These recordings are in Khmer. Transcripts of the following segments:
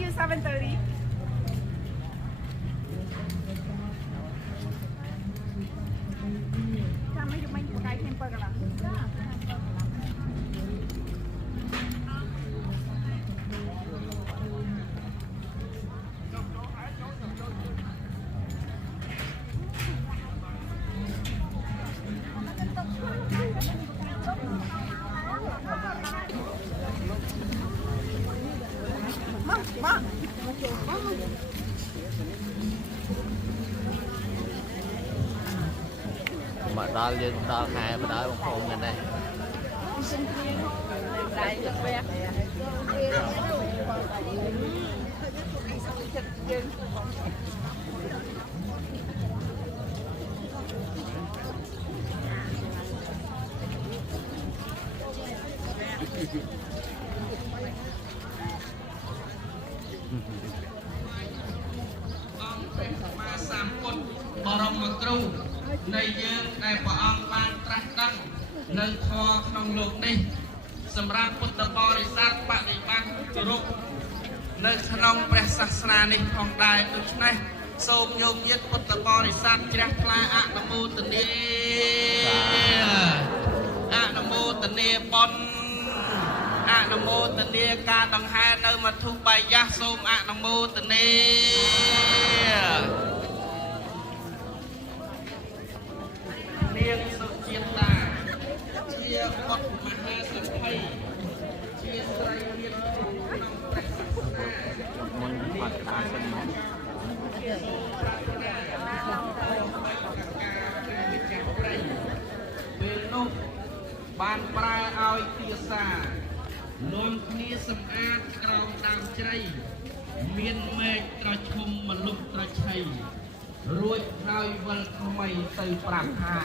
you 7:30.ចាំមកយកមកបកាយខ្ញុំ7កន្លះ mà đó liên đó khai mà đó bằng phong này nàyบรมครูในยืนในพระองค์บานตรัสดังในทอขนมลูกนี้สำหรับพุทธบริษัทปฏิบัติรุกในขนมព្រះសាសនានេះផងដែរដូច្នេះសូមញោមញាតពុទ្ធបរិស័ទជ្រះថ្លាអនុមោទនាអនុមោទនាបុណ្យអនុមោទនាការដង្ហែនៅមធុបាយៈសូមអនុមោទនានាងសុជាតាជាបុត្រមហាសក្ខីជាស្រីមានក្នុងព្រះសាសនាមុនបាត់តាសិនមកពេលនោះបានប្រែឲ្យភាសានាំគ្នាសម្អាតក្រោមដើមជ្រៃមានមេឃត្រឈុំមលុបត្រឆៃរួចហើយវិលថ្មីទៅប្រាប់ថា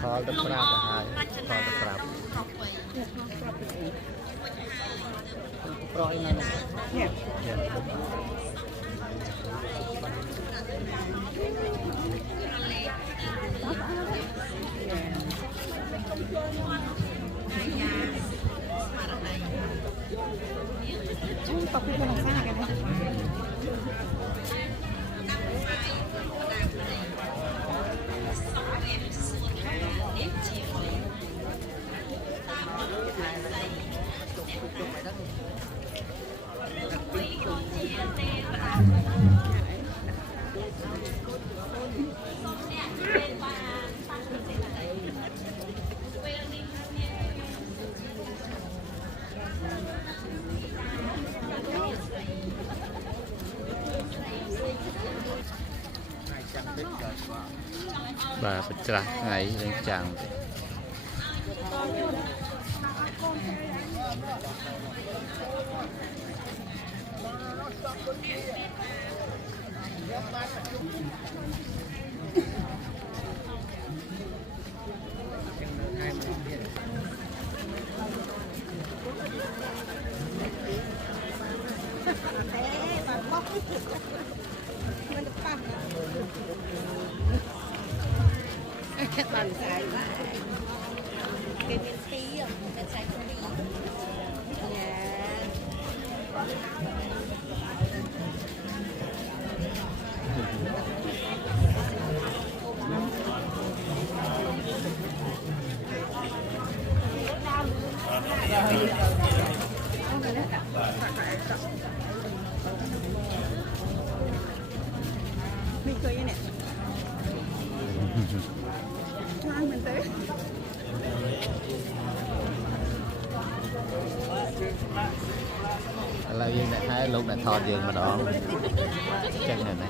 ខលទៅប្រាប់ទៅហើយខលទៅប្រាប់ប្រយណានេះតបពីក្នុងសាកណាbà phải trả ngày lên chàng bạn sai quá cái miếng tí cái sai không đi mình cười như này ngon mình tới là viên này thấy lúc này thò giường mà đón chân này này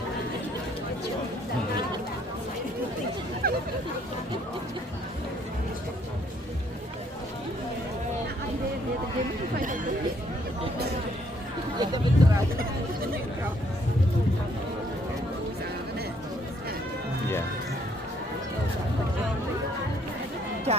Yeah. ចា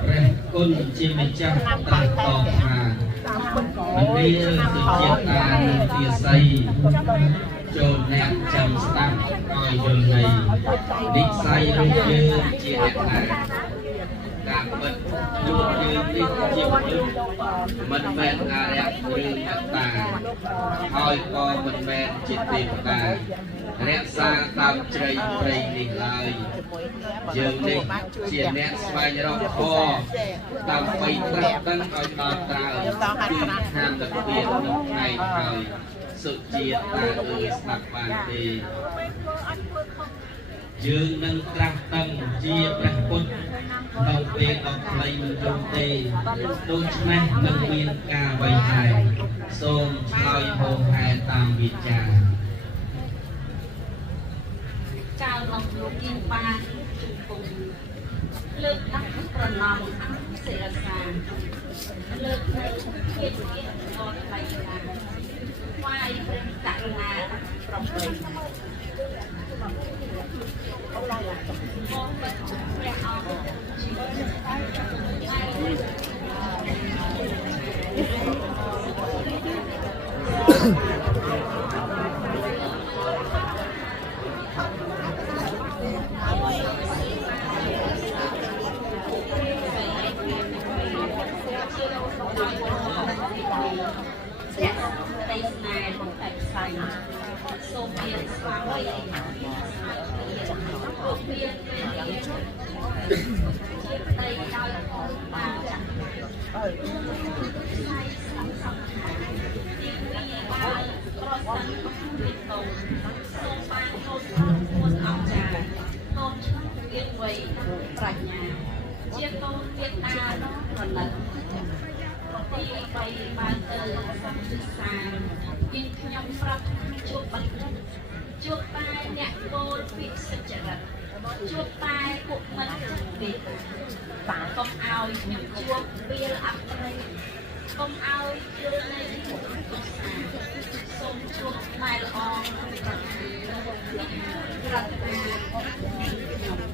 ព្រះគុណជាម្ចាស់ត្រាស់តបថាមនាលសុជាតានិងទាស័យចូលអ្នកចាំស្ដាប់ឲ្យយល់ន័យនិស្ស័យរបស់យើងជាអ្នកណាការពិតខ្លួនយើងនេះជាមនុស្សមិនមែនអារក្សឬអត្តាហើយក៏មិនមែនជាទេវតារក្សាតាមជ្រៃព្រៃនេះឡើយយើងនេះជាអ្នកស្វែងរកធម៌ដើម្បីត្រាស់ដឹងឲ្យដល់ត្រើយពីឋាននិព្វាននោះឯងហើយសុជាតាអើយស្ដាប់បានទេយើងនឹងត្រាស់ដឹងជាព្រះពុទ្ធក្នុងពេលដល់ខ្លីមិនយូរទេដូច្នេះនឹងមានការវៃហែសូមឆ្លើយហោហែតាមវិចារចៅរបស់លោកគៀងបានជុំពុំលើកដាក់ប្រណម្យសិរសាលើកនៅភាគទៀតអត់ថ្លៃណាថ្វាយព្រះករុណាប្រព្រឹត្តព្រះអង្គសូមមានស្វាមីពុទ្ធមានព្រះរាជជាប្តីដោយផងបានចាស់ហើយសំខាន់ទី2បានប្រសិទ្ធពីតោសូមបានកូនពួនអង្គចាកូនឈ្មោះទៀតវ័យប្រាជ្ញាជាកូនទៀតតាប្រណិតទី3បានទៅសំទិសាពីខ្ញុំប្រាប់ជួបបាត់ជួបតែអ្នកគោលពីសុចរិតជួបតែពួកមិត្តពីបាកុំឲ្យខ្ញុំជួបពេលអប្រិយកុំឲ្យយល់នៃសូមជួបតែល្អប្រប្រាថ្នា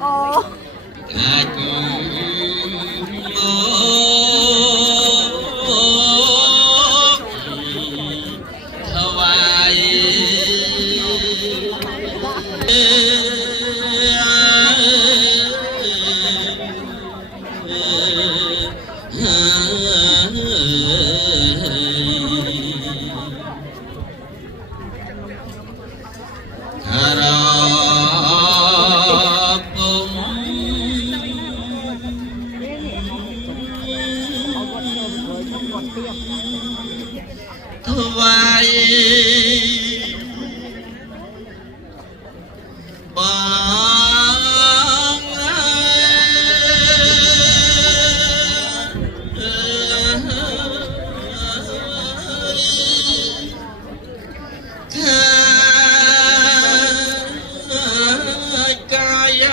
អូ អាចមកថ្វាយរពុំថ្វាយបងកាយ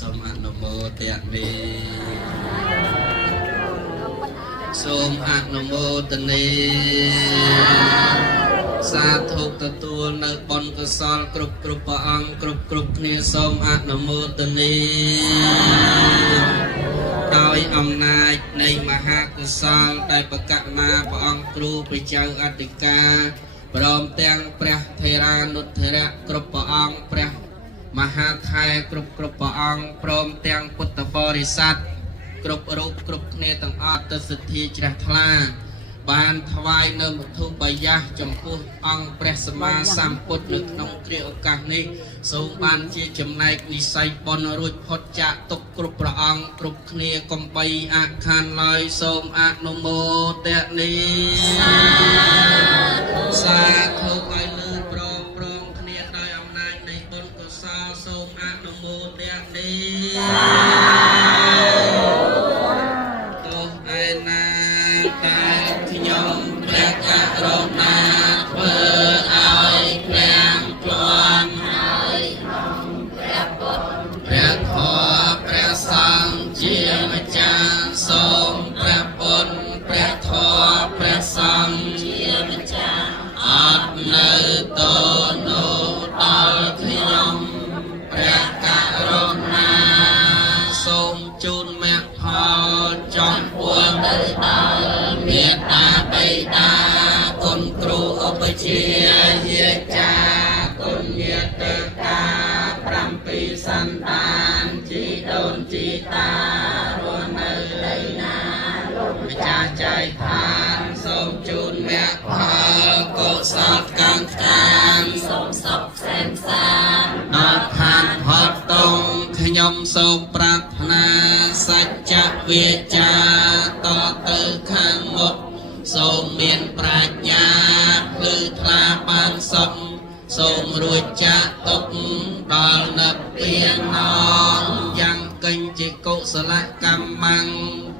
សូមអនុមោទនាសូមអនុមោទនាសាធុទទួលនៅបុណ្យកុសលគ្រប់ព្រះអង្គគ្រប់គ្នាសូមអនុមោទនាដោយអំណាចនៃមហាកុសលដែលប្រកាសណាព្រះអង្គគ្រូព្រះចៅអធិការព្រមទាំងព្រះថេរានុថេរៈគ្រប់ព្រះអង្គព្រះមហាថែគ្រប់ព្រះអង្គព្រមទាំងពុទ្ធបរិស័ទគ្រប់រូបគ្រប់គ្នាទាំងអស់ទៅសិទ្ធិជ្រះថ្លាបានថ្វាយនៅមធុបាយៈចំពោះអង្គព្រះសម្មាសម្ពុទ្ធនៅក្នុងគ្រាឱកាសនេះសូមបានជាចំណែកនិស្ស័យបុណ្យរួចផុតចាកទុក្ខគ្រប់ព្រះអង្គគ្រប់គ្នាកុំបីអាខានឡើយសូមអនុមោទនាសាធុឲ្យលឺព្រមគ្នាដោយអំណាចនៃបុណ្យកុសលសូមអនុមោទនាទោះឯណាតែខ្ញុំព្រះករុណាធ្វើឲ្យព្រះជាន់ហើយក្នុងព្រះពុទ្ធព្រះធម៌ព្រះសង្ឃជាម្ចាស់សូមព្រះពុទ្ធព្រះធម៌ព្រះសង្ឃជាម្ចាស់អត់នៅតនោះដល់ខ្ញុំព្រះករុណាសូមជូនមគ្គផលចំពោះទៅដល់មេត្តាបិតាគុណគ្រូឧបជាយាចាគុណញាតិកា7សន្តានជីដូនជីតារស់នៅដីណាលោកម្ចាស់ចែកឋានសូមជូនមគ្គផលកុសលកម្មកាមសូមសុខសែនសានដល់ឋានផុតតុងខ្ញុំសូមប្រាថ្នាសច្ចវាចាតទៅខាងមុខសូមមានប្រាជ្ញាភ្លឺថ្លាបានសុខសូមរួចចាកទុក្ខដល់និព្វានណងយ៉ាងកញ្ជាកុសលកម្មੰ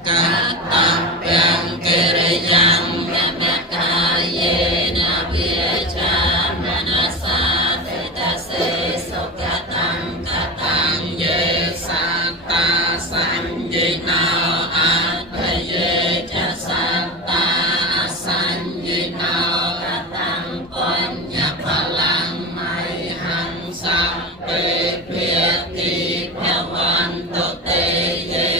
កតទាំងកិរិយ៉ាងយមកាយេនវិចារណសាទេតសេសុខតង្កតង្យេសាតាសញ្ញេណោអត្តយេចសន្តាសញ្ញេណោកតង្បញ្ញបលាំមហង្សំពេភាតិភវន្តុទេយេ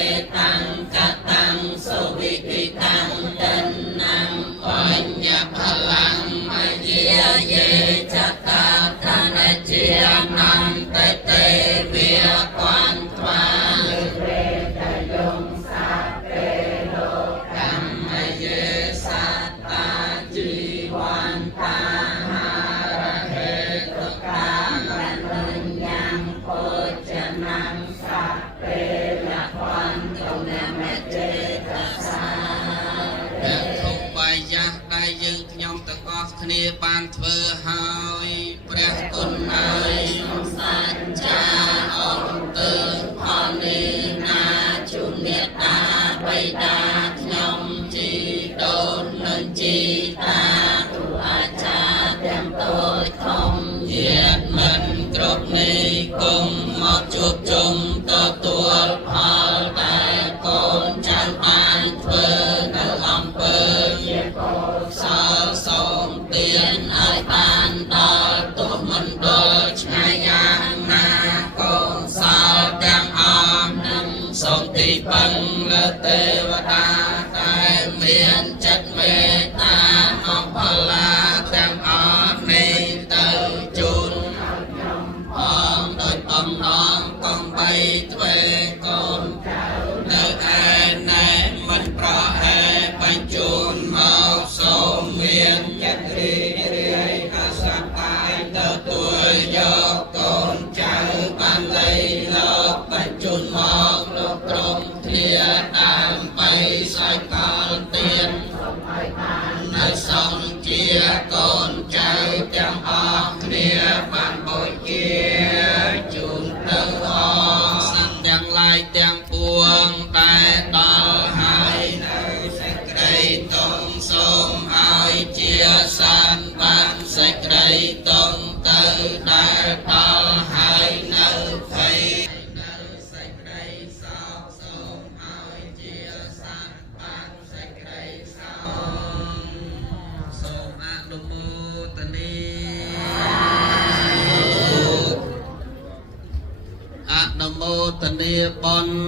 ដែលយើងខ្ញុំទាំងអស់គ្នាបានធ្វើហើយព្រះគុណហើយខ្ញុំសច្ចាអង្គទើផលនេះណាជូនមេត្តាបិតាខ្ញុំជីដូននឹងជីតាគ្រូអាចារ្យទាំងតូចធំញាតិមិត្តគ្រប់នេះគុំមកជួបជុំទទួលផលតែកូនចៅបានធ្វើនៅអំពើជាកុសលសូមទានឲ្យបានដល់ទុំមិនដល់ឆ្ងាយយ៉ាងណាកូនសលទាំងអស់នឹងសូមទីពឹងលើទេវតាតែមានចិត្តមេត្តាអបលាទាំងអស់នេះទៅជូនផងដោយតំណងកងបីទ្វេកូននៅឯណែមិនប្រហែលបញ្ជូនមកសូមមានចិត្តរីរាយអាសាតាយទទួលយកកូនចៅបានលៃលោកបញ្ជូនមកលោកក្រុមធាដើម្បីស័យកលទាននៅសង្ឃជាកូនចៅទាំងអស់គ្នាបានបូជាជូនទៅអស់សត្វទាំងឡាយទាំងពួងតែដល់ហើយនៅសេចក្តីទុំសូមឲ្យជាសានបានសេចក្តីទុំទៅដែលដល់ហើយនៅភ័យនៅសេចក្តីសោកសូមឲ្យជាសានបានសេចក្តីសោកសូមអនុមោទនាអនុមោទនាបុណ្យ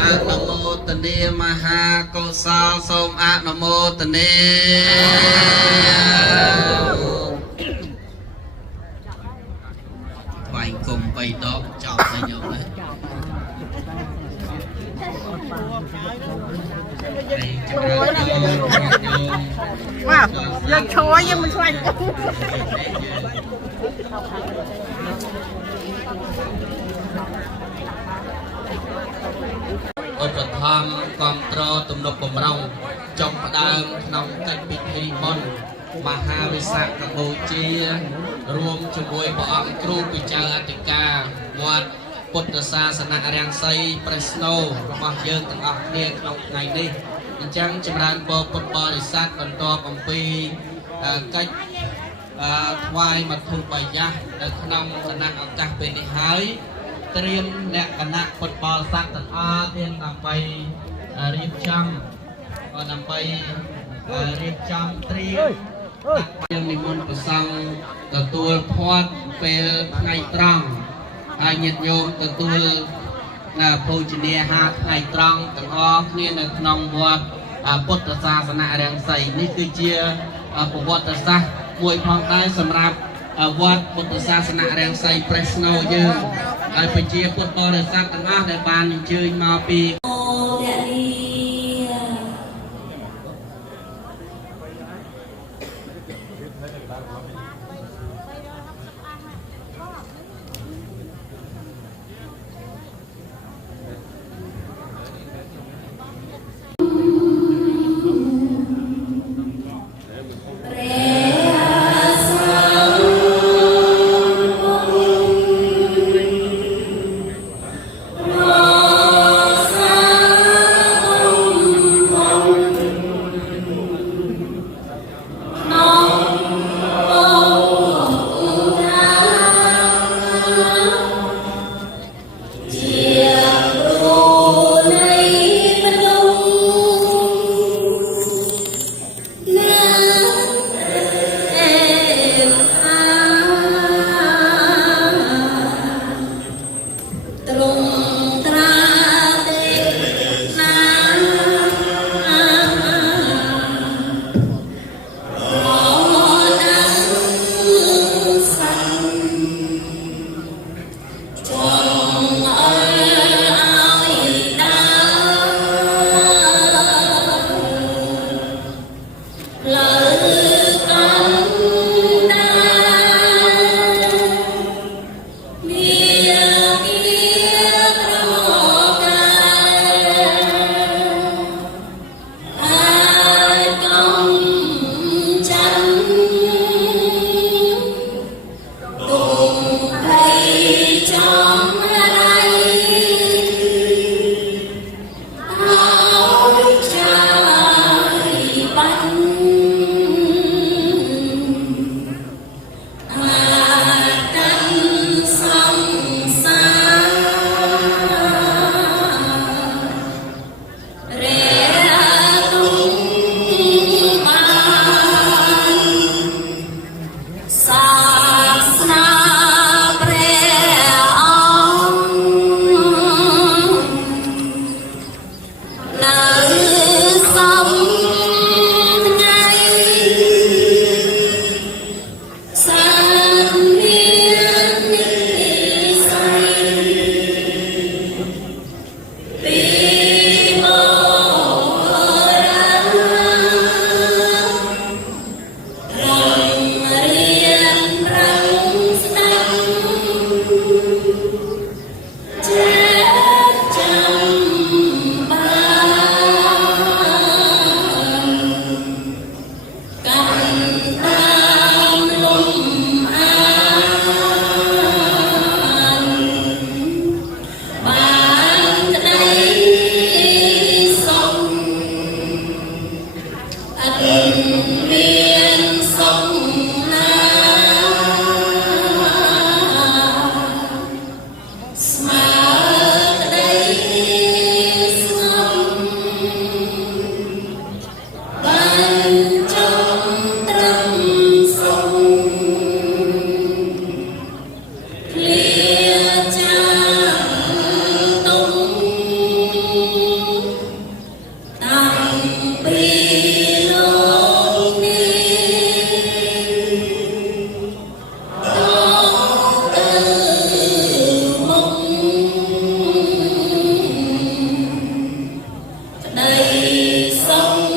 អនុមោទនាមហាកុសលសូមអនុមោទនាថ្វាយគុំ3ដងចប់ហើយញោមហើយwow giờ chua nhưng mình xoay ឧបត្ថម្ភគាំទ្រទំនុកបំរុងចុងផ្ដើមក្នុងកិច្ចពិធីបុណ្យមហាវិសាខបូជារួមជាមួយព្រះអង្គគ្រូពិចារអធិការវត្តពុទ្ធសាសនរាំងសីព្រះស្នូរបស់យើងទាំងអស់គ្នាក្នុងថ្ងៃនេះអញ្ចឹងចម្រើនពរពុទ្ធបរិស័ទបន្ទាប់អំពីកិច្ចថ្វាយមធុបាយៈនៅក្នុងគណៈឱកាសពេលនេះហើយត្រៀមលក្ខណៈពុទ្ធបរិស័ទទាំងអស់ទៀតដើម្បីរៀបចំត្រៀមយើងនិមន្តព្រះសង្ឃទទួលផាត់ពេលថ្ងៃត្រង់ហើយញាតិញោមទទួលភោជនាហារថ្ងៃត្រង់ទាំងអស់គ្នានៅក្នុងវត្តពុទ្ធសាសនរាំងសីនេះគឺជាប្រវត្តិសាស្ត្រមួយផងដែរសម្រាប់វត្តពុទ្ធសាសនរាំងសីព្រះស្នូយើងហើយប្រជាពុទ្ធបរិស័ទទាំងអស់ដែលបានអញ្ជើញមកពីHãy subscribe cho kênh Ghiền Mì Gõ để không bỏ lỡ Hãy subscribe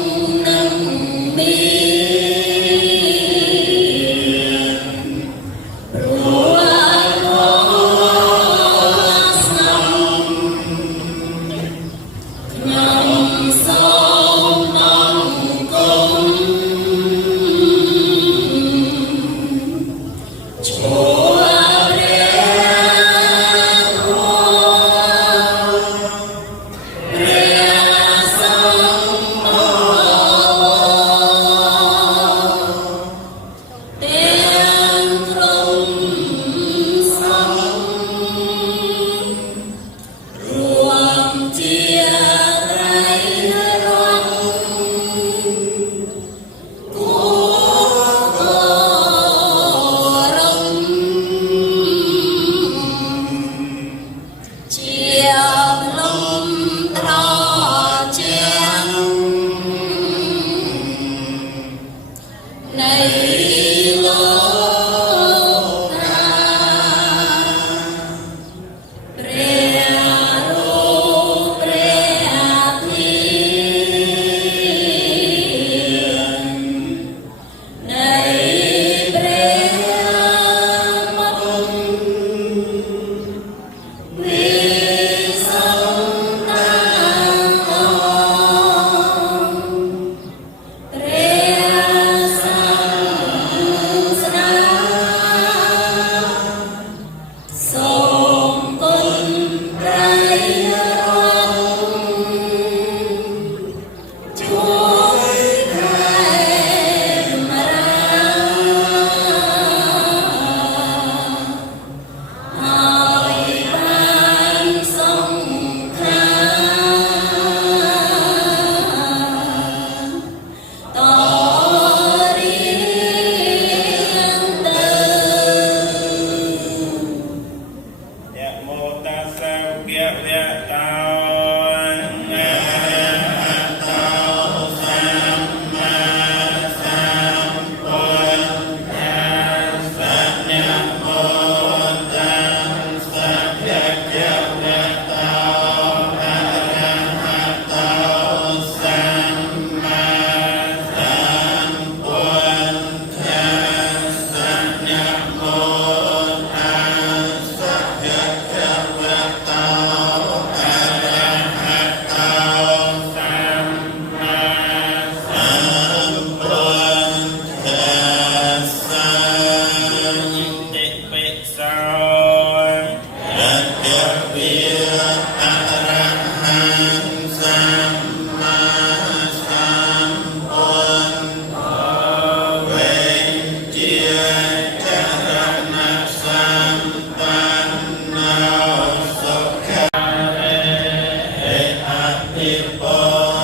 cho kênh Ghiền Mì Gõ để không bỏ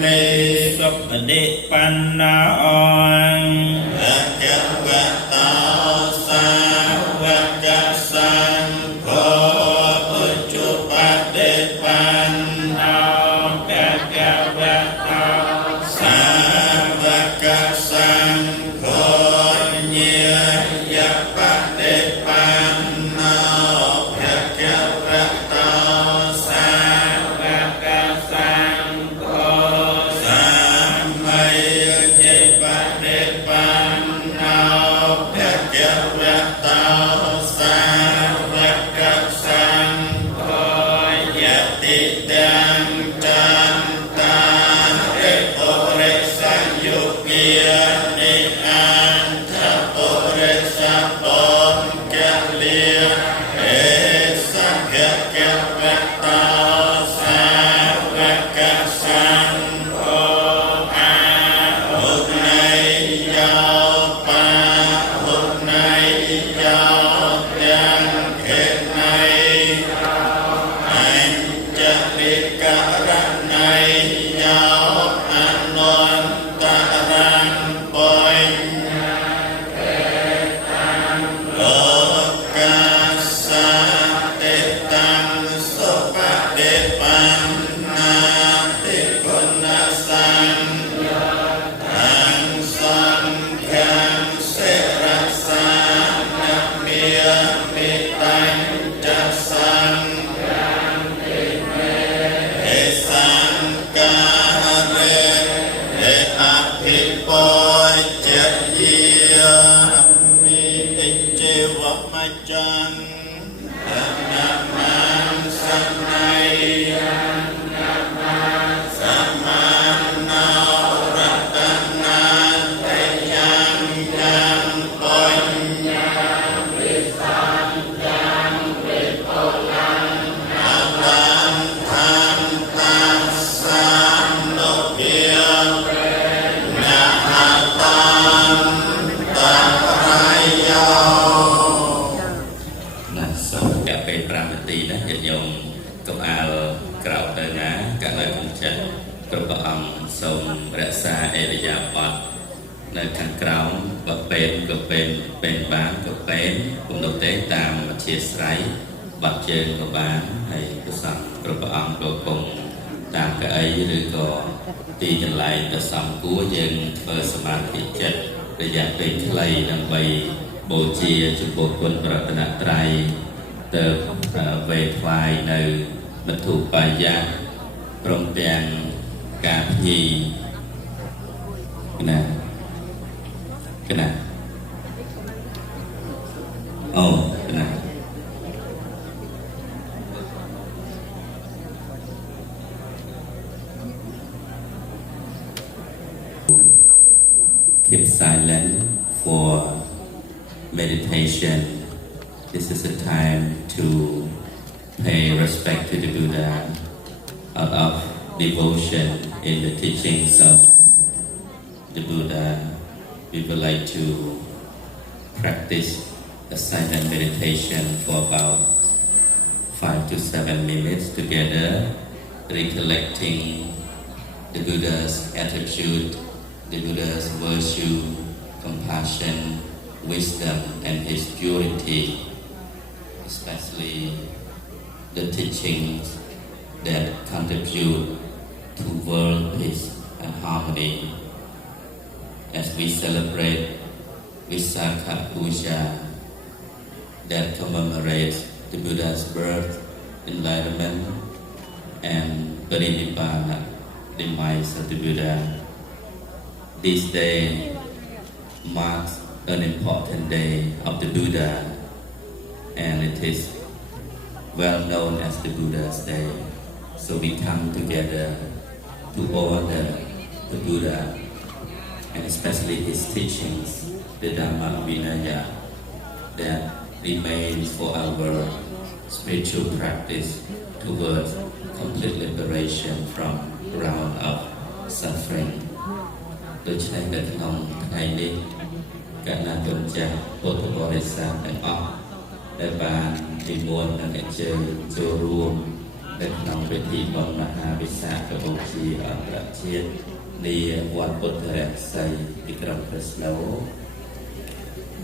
lỡ ดิปันนาองและเจ้าแวะตาสาวกสังโฆปุจจุปเดปันนาแก่แก่แวะตาสาวกสังโฆเนียยปเดปันนาแก่แก่แวะตาสาวกสังโฆสัมมาเจปเดปันนาแก่แก่แวะตาสาวกสังโฆยติตังจันตาเรโอเรสัญยุเกียนิอันทโอเรสัปปแกเลียเอสังเกแกเวตาสาวกสังโฆอาหุไนยาวปาหุไนยาวยังเขไนอัญจลิกะระไนยาวอนนตรังปอยโลกาสาเตตังสุปเดปันนาติกุณสังทังสังฆังเสรสานะเมียมิตัญจะสังเอสังกาเรเออภิปอยเจเยียมิติเจวะมัจจังนะมังสัมไนสัมมานารัตนาเตยังยังปัญญาอาลันทันตัสสะโนเพียนะหะตังตะไรยา นะសូមកាពេល5នាទីណាញាតិញោមកុំអាលក្រោកទៅណាកាលក្នុងចិត្តគ្រប់ព្រះអង្គសូមរក្សាអេរិយាបថនៅខាងក្រោមបើពេលក៏ពេលបានក៏ពេលគុំនោះទេតាមអធិស្ឋ័យបាត់ជើងក៏បានហើយព្រះសង្ឃគ្រប់ព្រះអង្គក៏គង់តាមកៅអីឬក៏ទីកន្លែងទៅសំគួរយើងធ្វើសមាធិចិត្តរយៈពេលខ្លីដើម្បីបូជាចំពោះគុណប្រតនត្រ័យទៅវេថ្វាយនៅមធុបាយៈព្រមទាំងការភ្ញីណាអូណា Keep silent for meditation. This is a time to pay respect to the Buddha out of devotion in the teachings of the Buddha. We would like to practice a silent meditation for about 5 to 7 minutes together, recollecting the Buddha's attitude, the Buddha's virtue, compassion, wisdom, and his purity, especially the teachings that contribute to world peace and harmony. As we celebrate Visakha Puja that commemorates the Buddha's birth, enlightenment, and Parinibbana, demise of the Buddha. This day marks an important day of the Buddha, and it is well known as the Buddha's Day. So we come together to honor the Buddha and especially his teachings, the Dhamma Vinaya, that remains for our spiritual practice towards complete liberation from round of suffering. ដូច្នេះនៅក្នុងថ្ងៃនេះគណៈទុនចាស់ពុទ្ធបរិស័ទទាំងអស់ដែលបាននិមន្តនិងអញ្ជើញចូលរួម នៅក្នុងពិធីបុណ្យមហាវិសាខបូជាអន្តរជាតិនាវត្តពុទ្ធរក្សីទីក្រុងព្រះស្នូល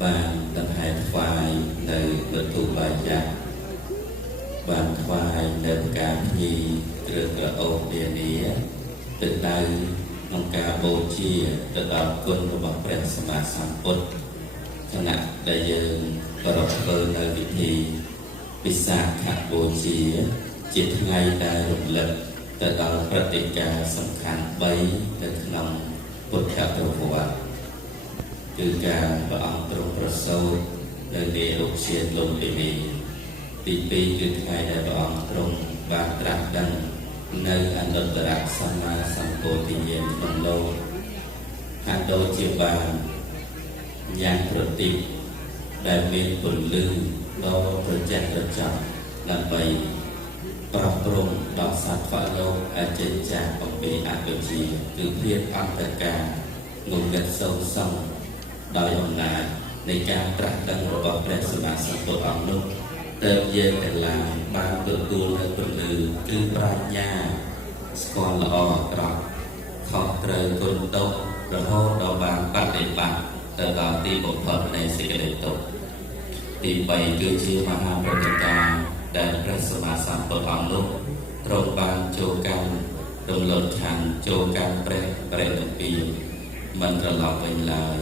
បានដង្ហែថ្វាយនៅវត្ថុបាយ័នបានថ្វាយនៅផ្កាភ្ញីគ្រឿងក្រអូបនានាទៅដៅក្នុងការបូជាទៅដល់គុណរបស់ព្រះសម្មាសម្ពុទ្ធខណៈដែលយើងប្រពធ្វើនៅពិធីវិសាខបូជាជាថ្ងៃដែលរំលឹកទៅដល់ព្រឹត្តិការណ៍សំខាន់3នៅក្នុងពុទ្ធប្រវត្តិគឺការព្រះអង្គទ្រង់ប្រសូតនៅនៃរុក្ខជាតិលំពិនីទី2គឺថ្ងៃដែលព្រះអង្គទ្រង់បានត្រាស់ដឹងនៅអនុត្តរសម្មាសម្ពោធិញ្ញាណក្នុងលោកហាក់ដូចជាបានញ៉ាំប្រទីបដែលមានពន្លឺដ៏ត្រជាក់ត្រចង់ដើម្បីប្រោះព្រំដល់សត្វលោកអចិញ្ចាអំពីអវិជ្ជាគឺភាពអន្តការងងឹតសោកសៅដោយអំណាចនៃការត្រាស់ដឹងរបស់ព្រះសម្មាសម្ពុទ្ធអង្គនោះទើបយើងទាំងឡាយបានទទួលនូវពន្លឺគឺប្រាជ្ញាស្គាល់ល្អអាក្រក់ខុសត្រូវគុណទោសរហូតដល់បានបដិបត្តិទៅដល់ទីបំផុតនៃសេចក្តីទុក្ខទី3គឺជាមហាព្រឹត្តិការណ៍ដែលព្រះសម្មាសម្ពុទ្ធអង្គនោះទ្រង់បានចូលកាន់រំលត់ឋានចូលកាន់ព្រះបរិនិព្វានមិនត្រឡប់វិញឡើយ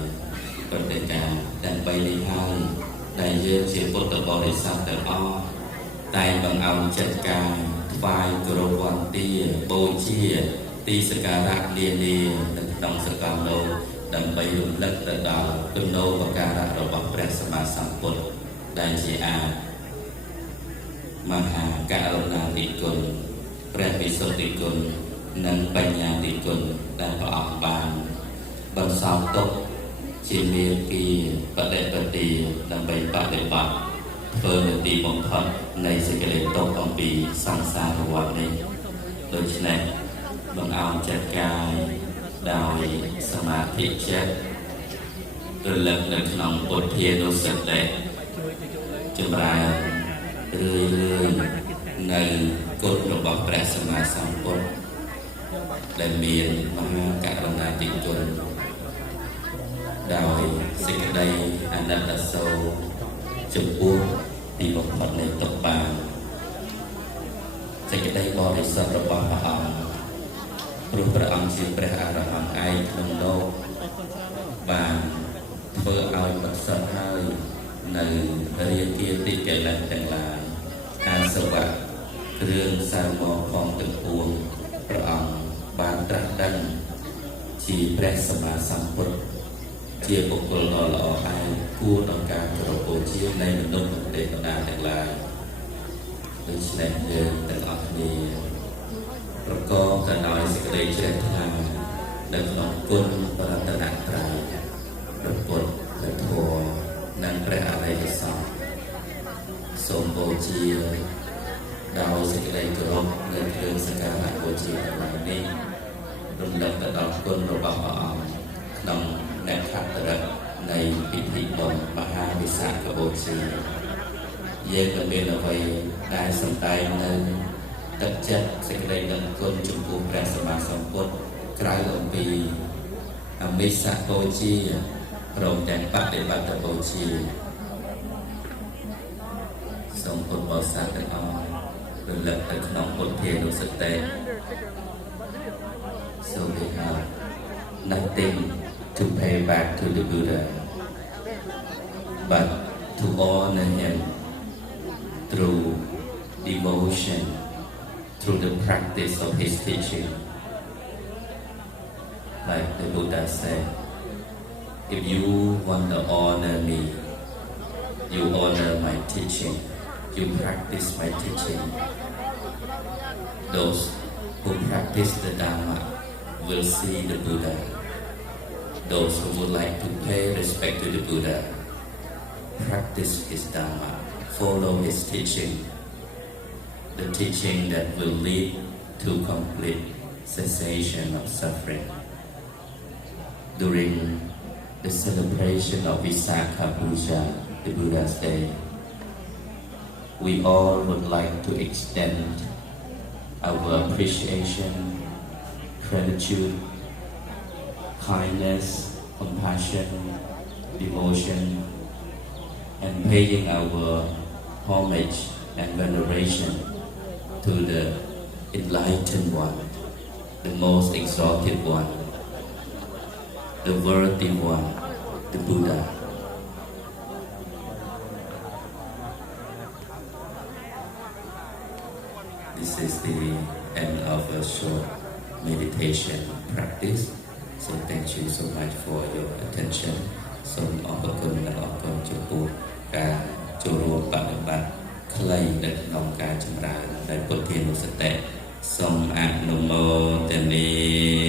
ព្រឹត្តិការណ៍ទាំង3នេះហើយដែលយើងជាពុទ្ធបរិស័ទទាំងអស់តែបង្អោនចិត្តកាយថ្វាយគោរពវន្ទាបូជាទីសក្ការៈនានានៅក្នុងសកលលោកដើម្បីរំលឹកទៅដល់គុណូបការៈរបស់ព្រះសម្មាសម្ពុទ្ធដែលជាមហាករុណាធិគុណព្រះវិសុទ្ធិគុណនិងបញ្ញាធិគុណដែលព្រះអង្គបានបន្សល់ទុកជាមេគាបដិបទាដើម្បីបដិបត្តិធ្វើនៅទីបំផុតនៃសេចក្តីទុក្ខអំពីសង្សារវដ្តនេះដូច្នេះបង្អោនចិត្តកាយដោយសមាធិចិត្តរលឹកនៅក្នុងពុទ្ធានុសតិចម្រើនរឿយនៅគុណរបស់ព្រះសម្មាសម្ពុទ្ធដែលមានមហាករុណាធិគុណដោយសេចក្តីអាណិតអាសូរចំពោះទីបំផុតនៃទុក្ខបានសេចក្តីបរិសុទ្ធរបស់ព្រះអង្គព្រោះព្រះអង្គជាព្រះអរហន្តឯកក្នុងលោកបានធ្វើឲ្យបិទសិនហើយនៅរាគាទីកិលេសទាំងឡាយអាសវៈគ្រឿងសៅមកផងទាំងពួងព្រះអង្គបានត្រាស់ដឹងជាព្រះសម្មាសម្ពុទ្ធជាបុគ្គលដ៏ល្អឯកគួរដល់ការគោរពបូជានៃមនុស្សទេវតាទាំងឡាយដូច្នេះយើងទាំងអស់គ្នាប្រកបទៅដោយសេចក្តីជ្រះថ្លានៅក្នុងគុណបរតនត្រ័យព្រះពុទ្ធព្រះធម៌និងព្រះអរិយសង្ឃសូមបូជាដោយសេចក្តីគោរពនៅគ្រឿងសក្ការៈបូជាទាំងឡាយនេះរំលឹកទៅដល់គុណរបស់ព្រះអង្គក្នុងអ្នកខត្តរៈនៃពិធីបុណ្យមហាវិសាខបូជាយើងក៏មានអ្វីដែលសំដែងនៅទឹកចិត្តសេចក្តីដឹងគុណចំពោះព្រះសម្មាសម្ពុទ្ធក្រៅអំពីអមិសបូជាព្រមទាំងបដិបត្តិបូជាសូមពុទ្ធបរិស័ទទាំងអស់រលឹកទៅក្នុងពុទ្ធានុសតិ So we have nothing to pay back to the Buddha but to honor him through devotion through the practice of his teaching like the Buddha said if you want to honor me you honor my teaching you practice my teaching those who practice the Dharma will see the Buddha those who would like to pay respect to the Buddha practice his Dharma follow his teaching the teaching that will lead to complete cessation of suffering during the celebration of Visakha Puja, the Buddha's Day we all would like to extend our appreciation, gratitude, kindness, compassion, devotion, and paying our homage and veneration to the enlightened one, the most exalted one, the worthy one, the Buddha. This is the end of a short meditation practice. So thank you so much for your attention. សូមអរគុណនិងអរគុណចំពោះការចូលរួមបដិបត្តិខ្លីនៅក្នុងការចម្រើននៃពុទ្ធានុសតិសូមអនុមោទនា